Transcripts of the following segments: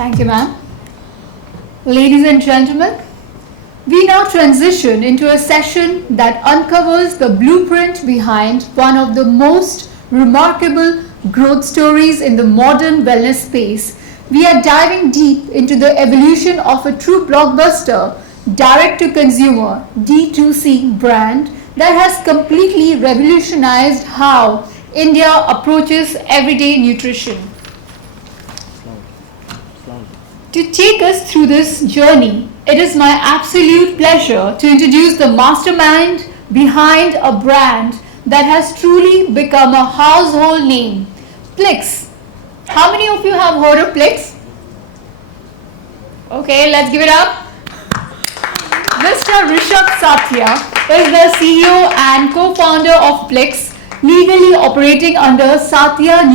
Thank you, ma'am. Ladies and gentlemen, we now transition into a session that uncovers the blueprint behind one of the most remarkable growth stories in the modern wellness space. We are diving deep into the evolution of a true blockbuster, direct to consumer D2C brand that has completely revolutionized how India approaches everyday nutrition. To take us through this journey, it is my absolute pleasure to introduce the mastermind behind a brand that has truly become a household name, Plix. How many of you have heard of Plix? Okay, let's give it up. Mr. Rishubh Satiya is the CEO and co-founder of Plix, legally operating under Satiya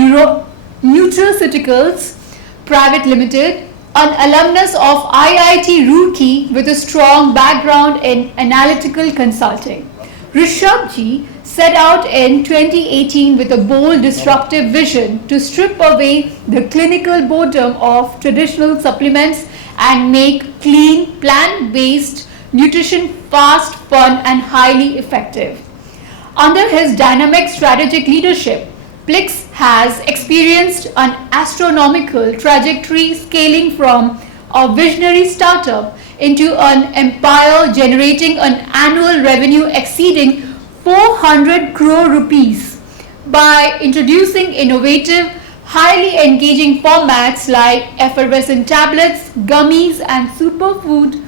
Nutraceuticals Private Limited, an alumnus of IIT Roorkee with a strong background in analytical consulting. Rishubh ji set out in 2018 with a bold, disruptive vision to strip away the clinical boredom of traditional supplements and make clean, plant-based nutrition fast, fun, and highly effective. Under his dynamic strategic leadership, Plix has experienced an astronomical trajectory, scaling from a visionary startup into an empire, generating an annual revenue exceeding 400 crore rupees by introducing innovative, highly engaging formats like effervescent tablets, gummies, and superfood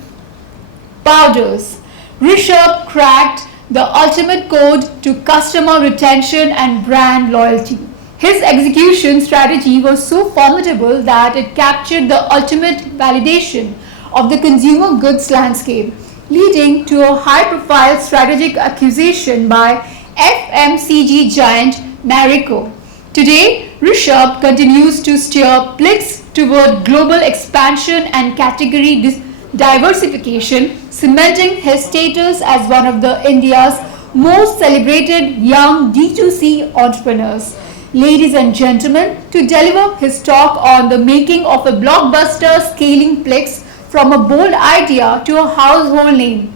powders. Rishubh cracked the ultimate code to customer retention and brand loyalty. His execution strategy was so formidable that it captured the ultimate validation of the consumer goods landscape, leading to a high-profile strategic acquisition by FMCG giant Marico. Today, Rishubh continues to steer Plix toward global expansion and category diversification, cementing his status as one of India's most celebrated young D2C entrepreneurs. Ladies and gentlemen, to deliver his talk on the making of a blockbuster, scaling Plix from a bold idea to a household name,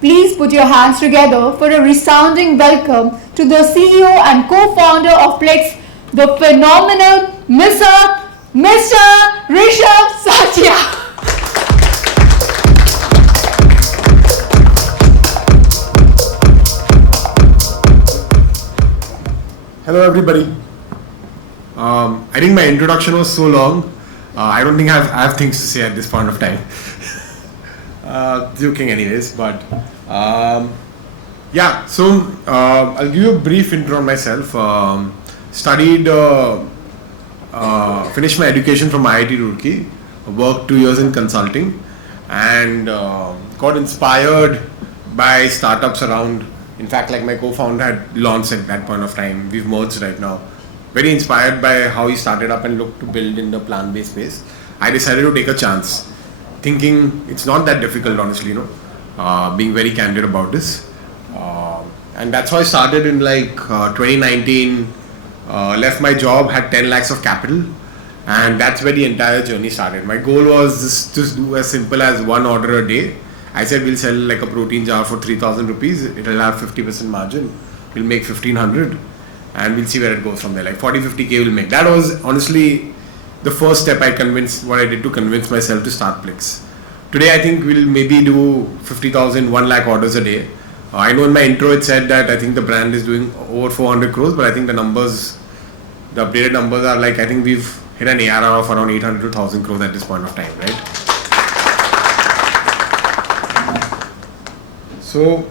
please put your hands together for a resounding welcome to the CEO and co-founder of Plix, the phenomenal Mr. Rishubh Satiya. Hello everybody. I think my introduction was so long. I don't think I have things to say at this point of time. Joking anyways, but yeah. So I'll give you a brief intro on myself. Finished my education from IIT Roorkee. Worked 2 years in consulting, and got inspired by startups around. In fact, like my co-founder had launched at that point of time. We've merged right now. Very inspired by how he started up and looked to build in the plant-based space. I decided to take a chance, thinking it's not that difficult, honestly, being very candid about this. And that's how I started in 2019, left my job, had 10 lakhs of capital, and that's where the entire journey started. My goal was just to do as simple as one order a day. I said we'll sell like a protein jar for 3,000 rupees. It'll have 50% margin. We'll make 1,500 and we'll see where it goes from there. Like 40-50K we'll make. That was honestly the first step I did to convince myself to start Plix. Today I think we'll maybe do 50,000, 1 lakh orders a day. I know in my intro it said that I think the brand is doing over 400 crores, but I think the updated numbers are I think we've hit an ARR of around 800 to 1,000 crores at this point of time, right? So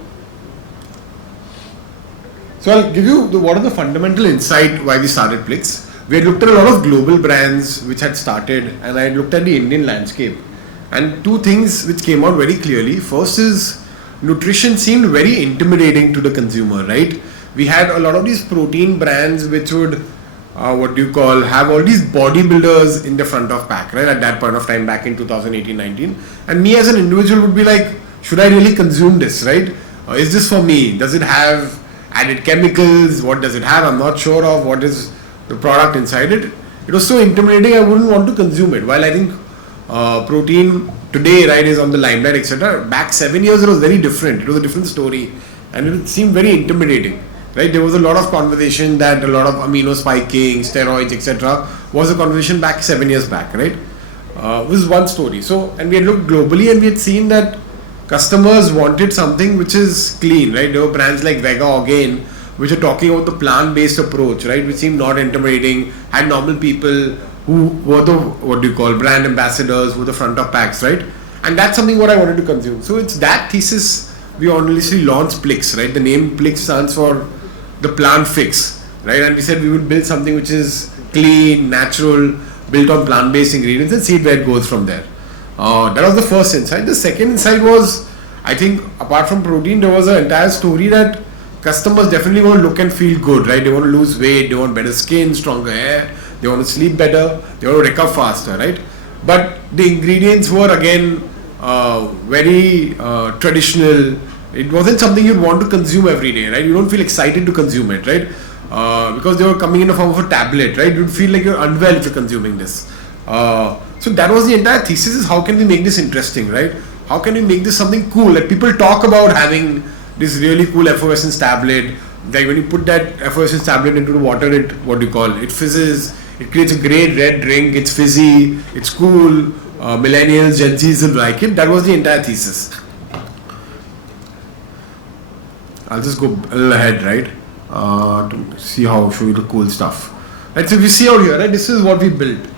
I'll give you what are the fundamental insight why we started Plix. We had looked at a lot of global brands which had started, and I looked at the Indian landscape, and two things which came out very clearly. First is nutrition seemed very intimidating to the consumer, right? We had a lot of these protein brands which would have all these bodybuilders in the front of pack, right? At that point of time, back in 2018-19, and me as an individual would be like, should I really consume this, right? Is this for me? Does it have added chemicals? What does it have? I'm not sure of what is the product inside it. it was so intimidating, I wouldn't want to consume it. While I think protein today, right, is on the limelight, etc. Back 7 years, it was very different. It was a different story, and it seemed very intimidating, right? There was a lot of conversation that a lot of amino spiking, steroids, etc. was a conversation back 7 years back, right? This is one story. So, and we had looked globally, and we had seen that customers wanted something which is clean, right? There were brands like Vega Orgain, which are talking about the plant-based approach, right? Which seemed not intimidating, had normal people who were the, what do you call, brand ambassadors, who were the front of packs, right? And that's something what I wanted to consume. So it's that thesis we honestly launched Plix, right? The name Plix stands for the plant fix, right? And we said we would build something which is clean, natural, built on plant-based ingredients, and see where it goes from there. That was the first insight. The second insight was, I think, apart from protein, there was an entire story that customers definitely want to look and feel good, right? They want to lose weight, they want better skin, stronger hair, they want to sleep better, they want to recover faster, right? But the ingredients were again very traditional. It wasn't something you'd want to consume every day, right? You don't feel excited to consume it, right? Because they were coming in the form of a tablet, right? You'd feel like you're unwell if you're consuming this. So that was the entire thesis, is how can we make this interesting, right? How can we make this something cool? Like people talk about having this really cool effervescence tablet. Like when you put that effervescence tablet into the water, it, what do you call, it fizzes, it creates a great red drink, it's fizzy, it's cool, millennials, Gen Zs will like it. That was the entire thesis. I'll just go a little ahead, right? To see how, show you the cool stuff. Right, so if you see out here, right, this is what we built.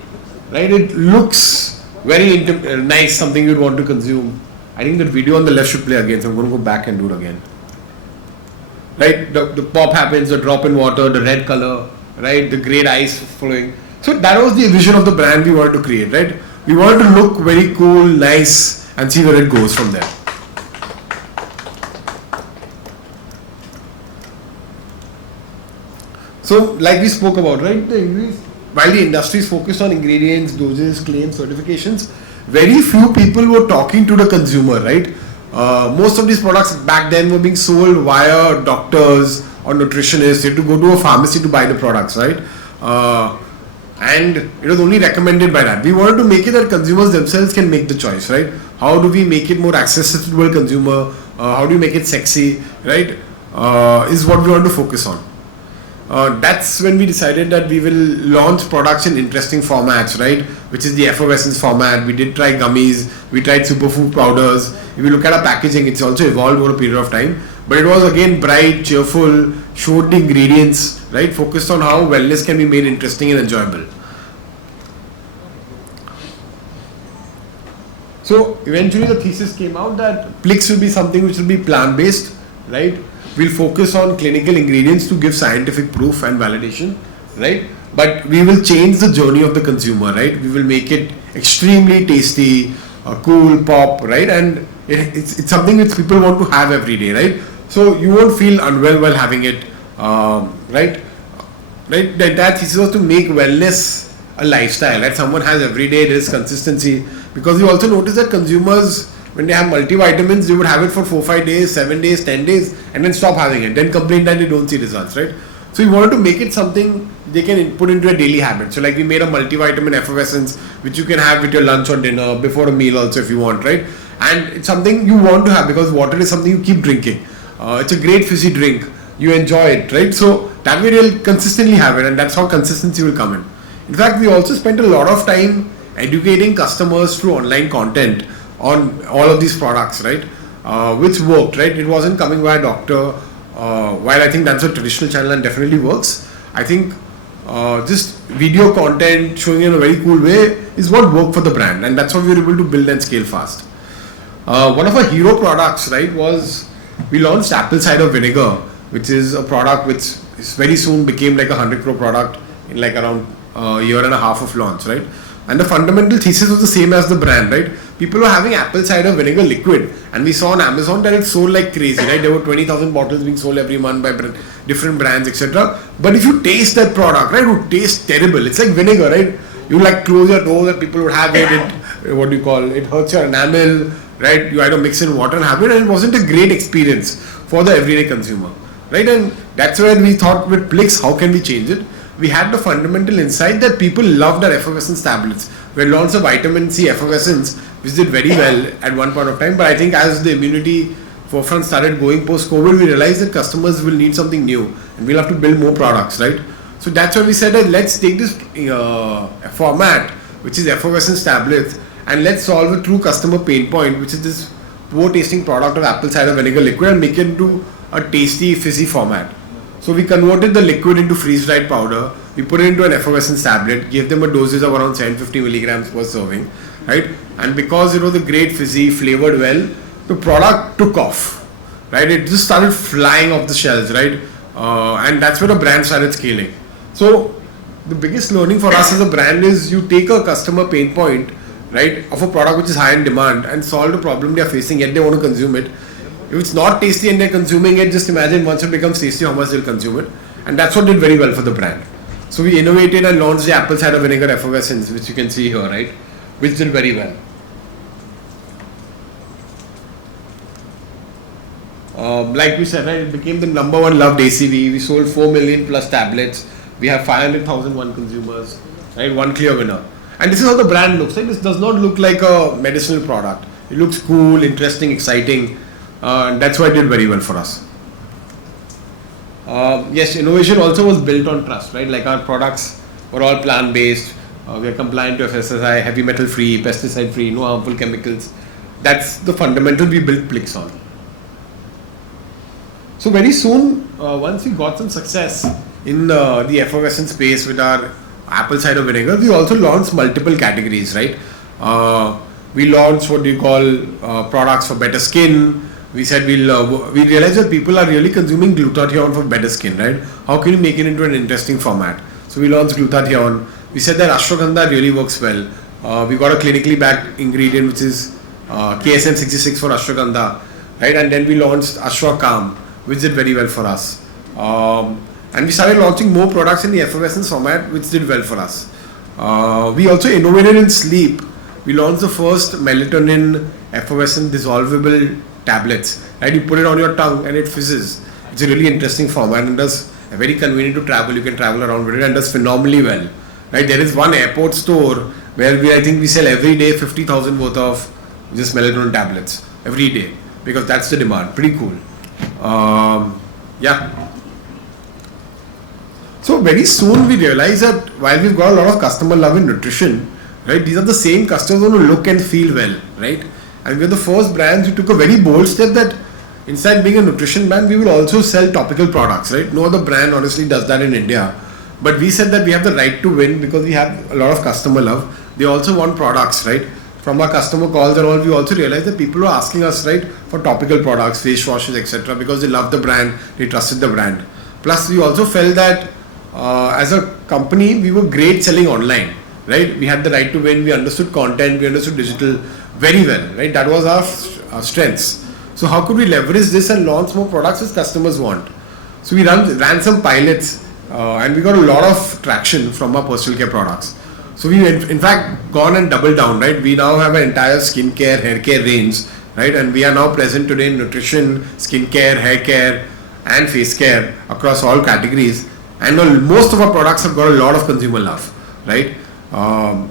Right, it looks very nice, something you'd want to consume. I think that video on the left should play again, so I'm going to go back and do it again. Right, the pop happens, the drop in water, the red color, right, the great ice flowing. So that was the vision of the brand we wanted to create, right? We wanted to look very cool, nice, and see where it goes from there. So, like we spoke about, right, while the industry is focused on ingredients, doses, claims, certifications, very few people were talking to the consumer, right? Most of these products back then were being sold via doctors or nutritionists. You had to go to a pharmacy to buy the products, right? And it was only recommended by that. We wanted to make it that consumers themselves can make the choice, right? How do we make it more accessible to the consumer? How do you make it sexy, right? Is what we want to focus on. That's when we decided that we will launch products in interesting formats, right? Which is the effervescence format. We did try gummies, we tried superfood powders. If you look at our packaging, it's also evolved over a period of time. But it was again bright, cheerful, showed the ingredients, right? Focused on how wellness can be made interesting and enjoyable. So eventually the thesis came out that Plix will be something which will be plant-based, right? We'll focus on clinical ingredients to give scientific proof and validation, right? But we will change the journey of the consumer, right? We will make it extremely tasty, cool, pop, right? And it's something which people want to have every day, right? So you won't feel unwell while having it, right? Right? The entire thesis was to make wellness a lifestyle, right? Someone has every day, there is consistency. Because we also notice that consumers, when they have multivitamins, they would have it for 4-5 days, 7 days, 10 days, and then stop having it. Then complain that they don't see results, right? So we wanted to make it something they can put into a daily habit. So like we made a multivitamin effervescence, which you can have with your lunch or dinner, before a meal also if you want, right? And it's something you want to have because water is something you keep drinking. It's a great fizzy drink. You enjoy it, right? So that way you'll consistently have it, and that's how consistency will come in. In fact, we also spent a lot of time educating customers through online content on all of these products, right? Which worked, right? It wasn't coming by a doctor. While I think that's a traditional channel and definitely works, I think just video content showing in a very cool way is what worked for the brand, and that's what we were able to build and scale fast. One of our hero products, right, was we launched apple cider vinegar, which is a product which very soon became like a 100 crore product in like around a year and a half of launch, right? And the fundamental thesis was the same as the brand, right? People were having apple cider vinegar liquid, and we saw on Amazon that it sold like crazy, right? There were 20,000 bottles being sold every month by different brands, etc. But if you taste that product, right, it would taste terrible. It's like vinegar, right? You like close your nose and people would have it. What do you call it? It hurts your enamel, right? You had to mix in water and have it, and it wasn't a great experience for the everyday consumer, right? And that's where we thought with Plix, how can we change it? we had the fundamental insight that people loved our effervescence tablets. We had launched a vitamin C effervescence, which did very well at one point of time. But I think as the immunity forefront started going post-COVID, we realized that customers will need something new and we'll have to build more products, right? So that's why we said that let's take this format, which is effervescence tablets, and let's solve a true customer pain point, which is this poor tasting product of apple cider vinegar liquid, and make it into a tasty fizzy format. So we converted the liquid into freeze-dried powder, we put it into an effervescence tablet, gave them a dosage of around 750 milligrams per serving, right? And because it was a great fizzy, flavored well, the product took off, right? It just started flying off the shelves, right? And that's where the brand started scaling. So the biggest learning for us as a brand is you take a customer pain point, right, of a product which is high in demand and solve the problem they are facing, yet they want to consume it. If it's not tasty and they're consuming it, just imagine once it becomes tasty how much they'll consume it. And that's what did very well for the brand. So we innovated and launched the apple cider vinegar effervescence, which you can see here, right, which did very well. Like we said, right, it became the number one loved ACV. We sold 4 million plus tablets. We have 500,001 consumers, right, one clear winner. And this is how the brand looks, right? This does not look like a medicinal product. It looks cool, interesting, exciting. And that's why it did very well for us. Yes, innovation also was built on trust, right? Like our products were all plant-based. We are compliant to FSSAI, heavy metal-free, pesticide-free, no harmful chemicals. That's the fundamental we built Plix on. So very soon, once we got some success in the effervescent space with our apple cider vinegar, we also launched multiple categories, right? We launched what you call products for better skin. We said we realized that people are really consuming glutathione for better skin, right? How can you make it into an interesting format? So we launched glutathione. We said that ashwagandha really works well. We got a clinically backed ingredient which is KSM 66 for ashwagandha, right? And then we launched ashwakam, which did very well for us. And we started launching more products in the effervescence format, which did well for us. We also innovated in sleep. We launched the first melatonin effervescent dissolvable tablets. Right, you put it on your tongue and it fizzes. It's a really interesting format and does very convenient to travel. You can travel around with it and does phenomenally well. Right, there is one airport store where I think we sell every day 50,000 worth of just melatonin tablets every day because that's the demand. Pretty cool. Yeah. So very soon we realized that while we've got a lot of customer love in nutrition, right, these are the same customers who look and feel well, right? And we're the first brands who took a very bold step that inside being a nutrition brand, we will also sell topical products, right? No other brand honestly does that in India. But we said that we have the right to win because we have a lot of customer love. They also want products, right? From our customer calls and all, we also realized that people are asking us, right, for topical products, face washes, etc. because they love the brand, they trusted the brand. Plus, we also felt that as a company, we were great selling online, right? We had the right to win, we understood content, we understood digital very well, right? That was our strengths. So how could we leverage this and launch more products as customers want? So we ran some pilots and we got a lot of traction from our personal care products. So we in fact gone and doubled down, right? We now have an entire skincare, hair care range, right? And we are now present today in nutrition, skincare, hair care and face care across all categories. And most of our products have got a lot of consumer love, right?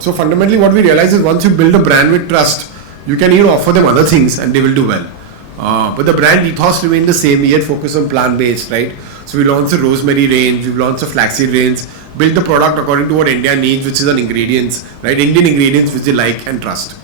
So fundamentally what we realize is once you build a brand with trust, you can even offer them other things and they will do well. But the brand ethos remained the same, we had focused on plant-based, right? So we launched the rosemary range, we launched the flaxseed range, built the product according to what India needs, which is on ingredients, right? Indian ingredients which they like and trust.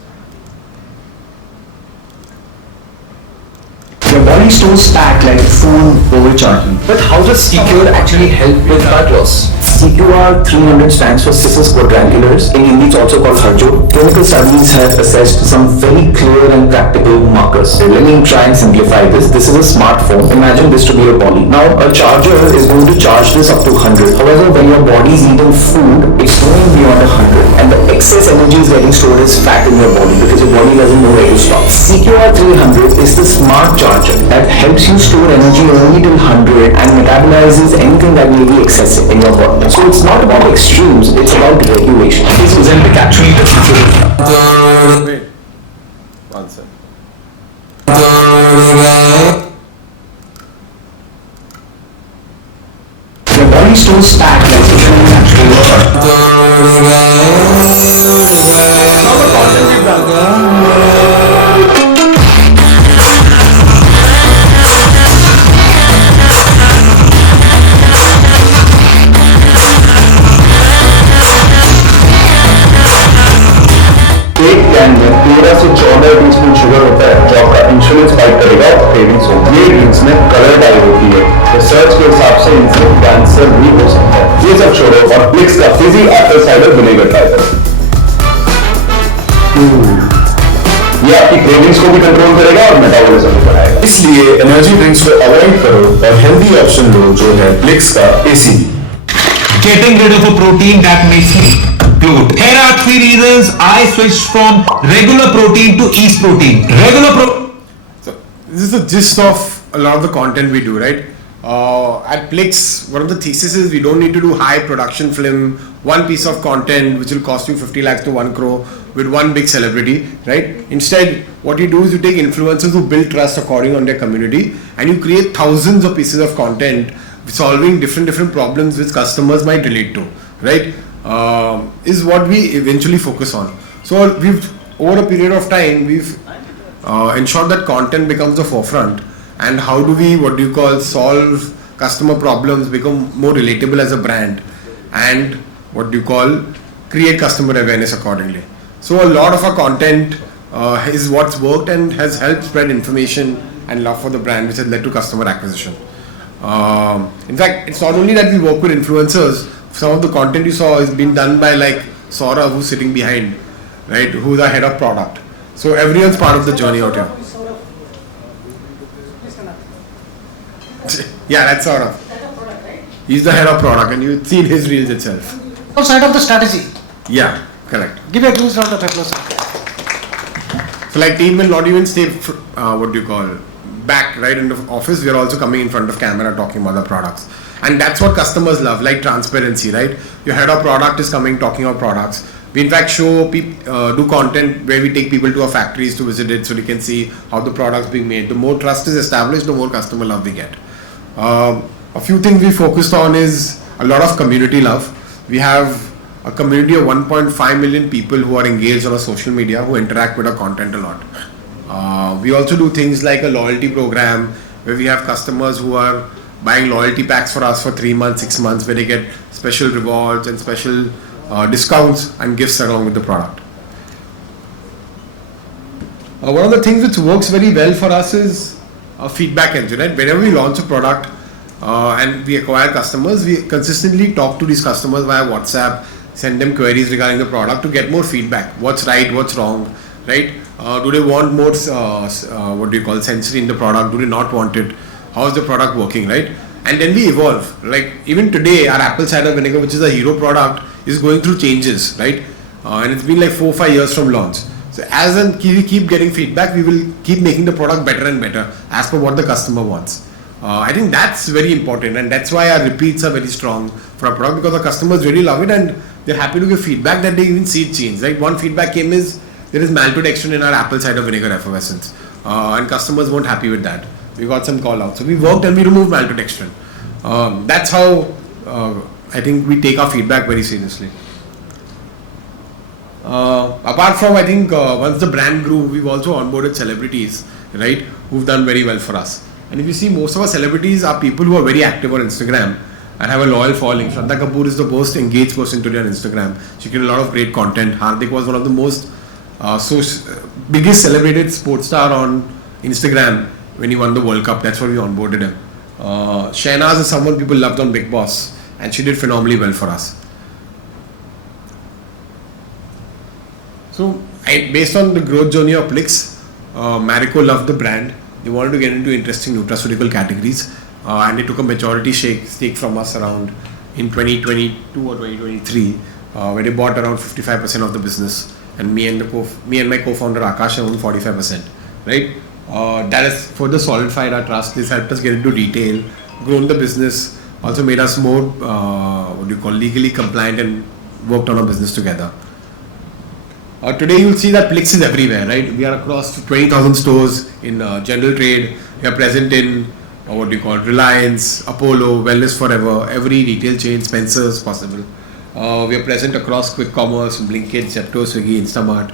Your body stores fat like food overcharging. But how does CQR actually help with fat loss? CQR 300 stands for Cissus quadrangulars. In Hindi it's also called Harjo. Clinical studies have assessed some very clear and practical markers. So let me try and simplify this. This is a smartphone. Imagine this to be your body. Now a charger is going to charge this up to 100. However, when your body is eating food, it's going beyond 100. And the excess energy is getting stored as fat in your body because your body doesn't know where to stop. CQR 300 is the smart charger that helps you store energy only till 100 and metabolizes anything that may be excessive in your body. So it's not about extremes, it's about regulation. Is Ozempic actually the future? Wait, one second. Your body stores fat like the content we've done. एक can में 13 से 14 teaspoon sugar होता है जो आपका insulin spike करेगा और cravings होगी। ये ड्रिंक्स में कलर डाई होती है। रिसर्च के हिसाब से इनसे कैंसर भी हो सकता है। ये सब छोड़ो और प्लिक्स का Fiji Apple cider vinegar try करो। ये आपकी क्रेविंग्स को भी कंट्रोल करेगा और मेटाबॉलिज्म भी बढ़ाएगा। इसलिए एनर्जी ड्रिंक्स को अवॉइड करो और हेल्दी ऑप्शन लो जो है प्लिक्स का AC. Getting rid of a protein that makes me bloat. Here are 3 reasons I switched from regular protein to yeast protein. So this is the gist of a lot of the content we do, right? At Plix, one of the thesis is we don't need to do high production film, one piece of content which will cost you 50 lakhs to 1 crore with one big celebrity, right? Instead, what you do is you take influencers who build trust according on their community and you create thousands of pieces of content solving different problems which customers might relate to, right? Is what we eventually focus on. So we've, over a period of time, we've ensured that content becomes the forefront. And how do we, solve customer problems, become more relatable as a brand, and create customer awareness accordingly. So a lot of our content is what's worked and has helped spread information and love for the brand, which has led to customer acquisition. In fact, it's not only that we work with influencers. Some of the content you saw is being done by like Saurabh, who's sitting behind, right? Who's the head of product. So everyone's part of the journey out here. Yeah, that's Saurabh. He's the head of product, and you've seen his reels itself. Outside of the strategy. Yeah, correct. Give a clues round of applause. So like team will not even stay, back right in the office. We are also coming in front of camera talking about the products. And that's what customers love, like transparency, right? Your head of product is coming talking about products. We in fact do content where we take people to our factories to visit it so they can see how the product's being made. The more trust is established, the more customer love we get. A few things we focused on is a lot of community love. We have a community of 1.5 million people who are engaged on our social media, who interact with our content a lot. We also do things like a loyalty program where we have customers who are buying loyalty packs for us for 3 months, 6 months, where they get special rewards and special discounts and gifts along with the product. One of the things which works very well for us is a feedback engine, right? Whenever we launch a product and we acquire customers, we consistently talk to these customers via WhatsApp, send them queries regarding the product to get more feedback. What's right, what's wrong, right? Do they want more sensory in the product? Do they not want it? How is the product working, right? And then we evolve. Like even today, our apple cider vinegar, which is a hero product, is going through changes, right? And it's been like 4 or 5 years from launch. So as we keep getting feedback, we will keep making the product better and better as per what the customer wants. I think that's very important, and that's why our repeats are very strong for our product, because the customers really love it and they're happy to give feedback that they even see it change. Like one feedback came is there is maltodextrin in our apple cider vinegar effervescence, and customers weren't happy with that. We got some call out, so we worked and we removed maltodextrin. That's how I think we take our feedback very seriously. Apart from, I think once the brand grew, we've also onboarded celebrities, right, who've done very well for us. And if you see, most of our celebrities are people who are very active on Instagram and have a loyal following. Shraddha Kapoor is the most engaged person today on Instagram. She created a lot of great content. Hardik was one of the most biggest celebrated sports star on Instagram when he won the World Cup. That's why we onboarded him. Shehnaz is someone people loved on Big Boss, and she did phenomenally well for us. So, based on the growth journey of Plix, Marico loved the brand. They wanted to get into interesting nutraceutical categories, and they took a majority stake from us around in 2022 or 2023, where they bought around 55% of the business, and me and my co-founder Akash owned 45%. Right? That has further solidified our trust. This helped us get into retail, grown the business, also made us more legally compliant, and worked on our business together. Today you'll see that Plix is everywhere, right? We are across 20,000 stores in general trade. We are present in Reliance, Apollo, Wellness Forever, every retail chain, Spencer's possible. We are present across quick commerce, Blinkit, Zepto, Swiggy, Instamart.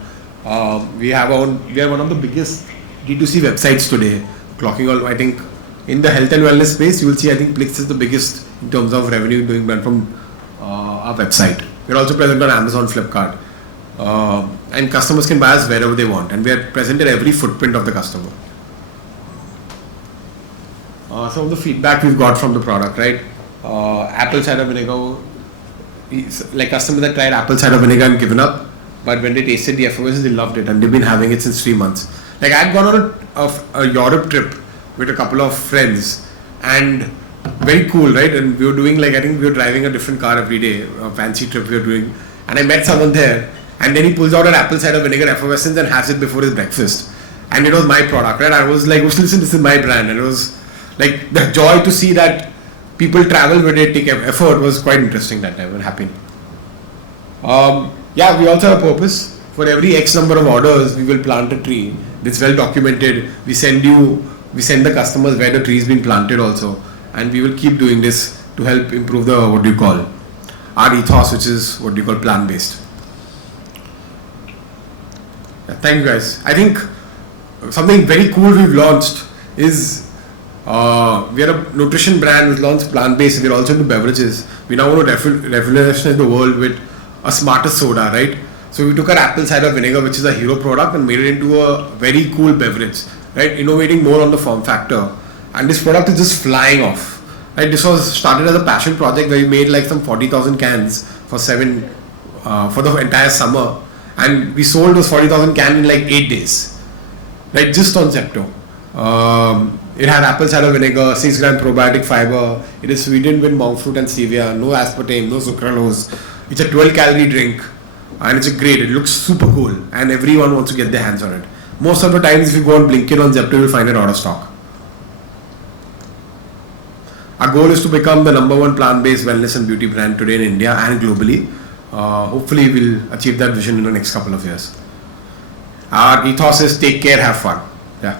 We are one of the biggest D2C websites today, clocking all, I think, in the health and wellness space, you will see, I think Plix is the biggest in terms of revenue doing from our website. We're also present on Amazon, Flipkart. And customers can buy us wherever they want, and we are present at every footprint of the customer. Some of the feedback we've got from the product, right? Apple cider vinegar, like customers that tried apple cider vinegar and given up, but when they tasted the effervescence, they loved it, and they've been having it since 3 months. Like I had gone on a Europe trip with a couple of friends, and very cool, right? And we were doing I think we were driving a different car every day, a fancy trip we were doing, and I met someone there, and then he pulls out an apple cider vinegar effervescence and has it before his breakfast, and it was my product, right? I was like, listen, this is my brand, and it was like the joy to see that people travel with it, take effort was quite interesting that time and happy. Yeah, we also have a purpose. For every X number of orders, we will plant a tree. It's well documented. We send the customers where the tree is being planted also, and we will keep doing this to help improve the our ethos, which is plant-based. Yeah, thank you guys. I think something very cool we've launched is we are a nutrition brand which launched plant-based. We're also into beverages. We now want to revolutionize the world with a smarter soda, right? So we took our apple cider vinegar, which is a hero product, and made it into a very cool beverage, right? Innovating more on the form factor. And this product is just flying off, right? This was started as a passion project where we made some 40,000 cans for the entire summer, and we sold those 40,000 cans in 8 days, right? Just on Zepto. It had apple cider vinegar, 6 gram probiotic fiber. It is sweetened with monk fruit and stevia, no aspartame, no sucralose. It's a 12-calorie drink, and it's great. It looks super cool, and everyone wants to get their hands on it. Most of the times, if you go on Blinkit on Zepto, you'll find it out of stock. Our goal is to become the #1 plant-based wellness and beauty brand today in India and globally. Hopefully, we'll achieve that vision in the next couple of years. Our ethos is take care, have fun. Yeah.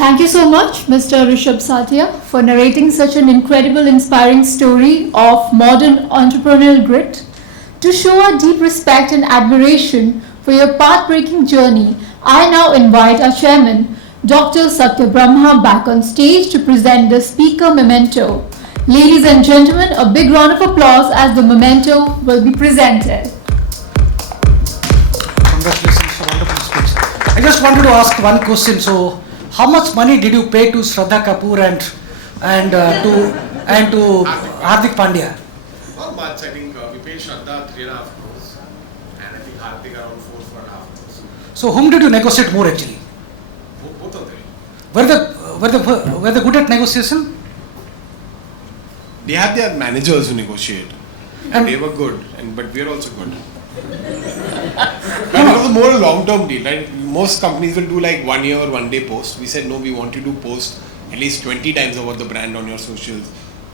Thank you so much, Mr. Rishubh Satiya, for narrating such an incredible, inspiring story of modern entrepreneurial grit. To show our deep respect and admiration for your path-breaking journey, I now invite our chairman, Dr. Satya Brahma, back on stage to present the speaker memento. Ladies and gentlemen, a big round of applause as the memento will be presented. Congratulations for wonderful speech. I just wanted to ask one question. So, how much money did you pay to Shraddha Kapoor and to Hardik Pandya? Not much. I think we paid Shraddha 3.5 crores, and I think Hardik around 4.5 crores. So, whom did you negotiate more actually? Both of them. Were they good at negotiation? They had their managers who negotiate, and And- they were good, but we are also good. But it was a more long-term deal, right? Most companies will do 1 year or 1 day post. We said no, we want you to post at least 20 times about the brand on your socials,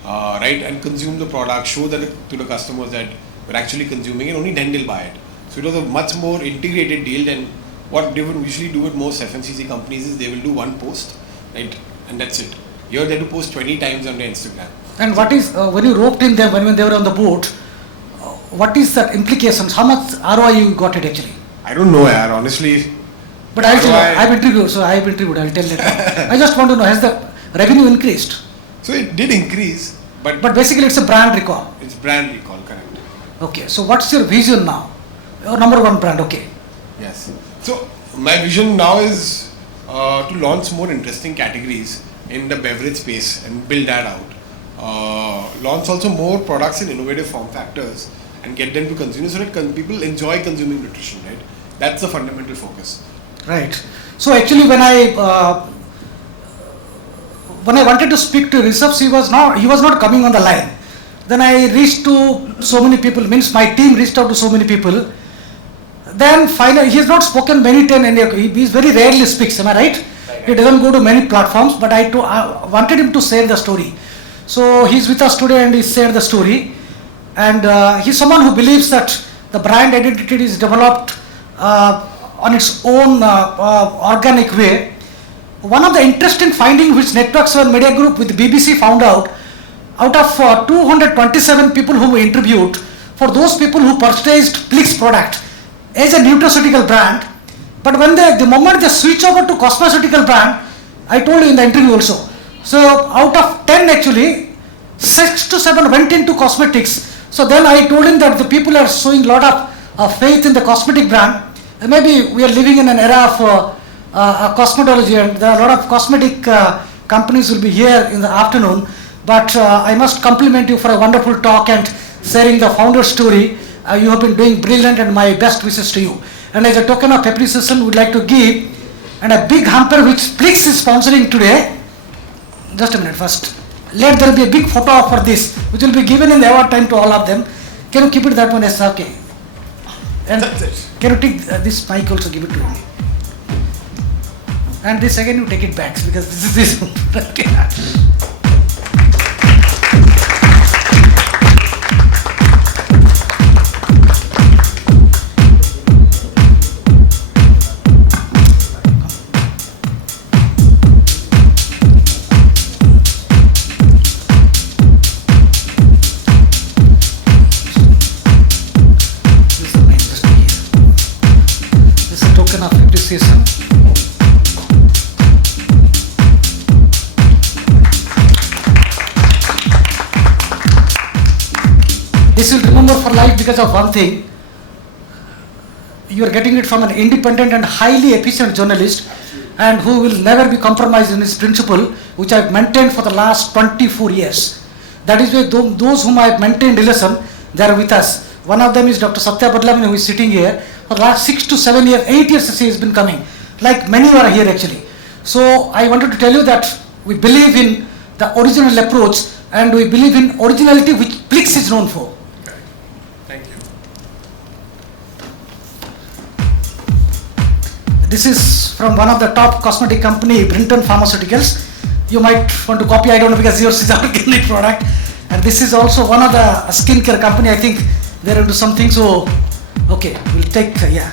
right? And consume the product, show that to the customers that we're actually consuming it. Only then they'll buy it. So it was a much more integrated deal than what they would usually do with most FMCG companies. Is they will do one post, right? And that's it. Here they have to post 20 times on their Instagram. And what is when you roped in them when they were on the boat? What is the implications? How much ROI you got it actually? I don't know, yaar, honestly. But I'll tell you, ROI I've interviewed, so I'll tell later. I just want to know, has the revenue increased? So it did increase, but Basically it's a brand recall. it's brand recall, correct? Okay, so what's your vision now? Your #1 brand, okay. Yes. So my vision now is to launch more interesting categories in the beverage space and build that out. Launch also more products in innovative form factors and get them to consumers so that people enjoy consuming nutrition, right? That's the fundamental focus. Right. So actually when I wanted to speak to Rishubh, he was not coming on the line. Then I reached to so many people, means my team reached out to so many people. Then finally, he has not spoken many times, and he very rarely speaks, am I right? He doesn't go to many platforms, but I wanted him to share the story. So he's with us today and he shared the story. And he's someone who believes that the brand identity is developed on its own organic way. One of the interesting findings which Networks One Media Group with BBC found out of 227 people whom we interviewed, for those people who purchased Plix product as a nutraceutical brand, but when the moment they switch over to cosmeceutical brand, I told you in the interview also. So out of 10 actually, 6 to 7 went into cosmetics. So then I told him that the people are showing a lot of faith in the cosmetic brand. And maybe we are living in an era of cosmetology, and there are a lot of cosmetic companies will be here in the afternoon. But I must compliment you for a wonderful talk and sharing the founder story. You have been doing brilliant, and my best wishes to you. And as a token of appreciation, we would like to give and a big hamper which Plix is sponsoring today. Just a minute first. Let there be a big photo for this, which will be given in the award time to all of them. Can you keep it that one? Yes, okay. And can you take this mic also, give it to me? And this again you take it back, because this is this. Okay. This will remember for life because of one thing. You are getting it from an independent and highly efficient journalist, and who will never be compromised in his principle, which I have maintained for the last 24 years. That is why those whom I have maintained relation, they are with us. One of them is Dr. Satya Nutraceuticals, who is sitting here. For the last 6 to 7 years, 8 years he has been coming. Like many are here actually. So I wanted to tell you that we believe in the original approach, and we believe in originality, which Plix is known for. Thank you. This is from one of the top cosmetic company, Brinton Pharmaceuticals. You might want to copy, I don't know, because yours is organic product. And this is also one of the skincare company. I think they're into something. So, okay, we'll take, yeah.